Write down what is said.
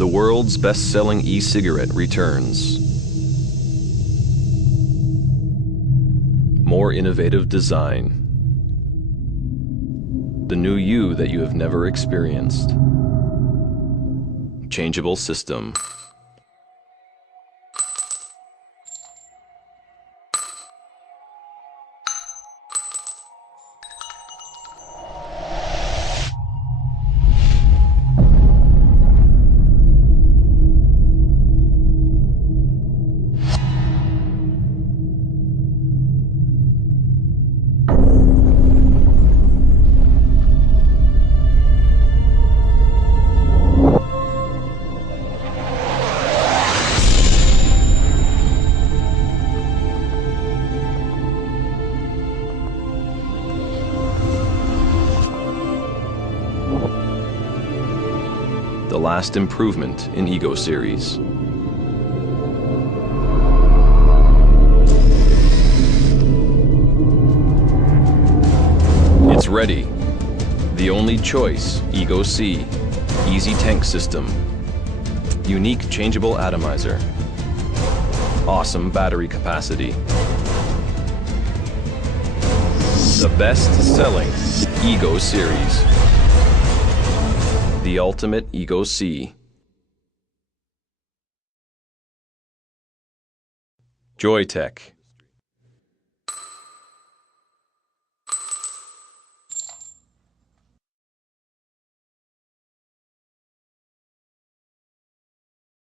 The world's best-selling e-cigarette returns. More innovative design. The new you that you have never experienced. Changeable system. The last improvement in Ego series. It's ready. The only choice, Ego C. Easy tank system. Unique changeable atomizer. Awesome battery capacity. The best-selling Ego series. The ultimate Ego C. JOYETECH.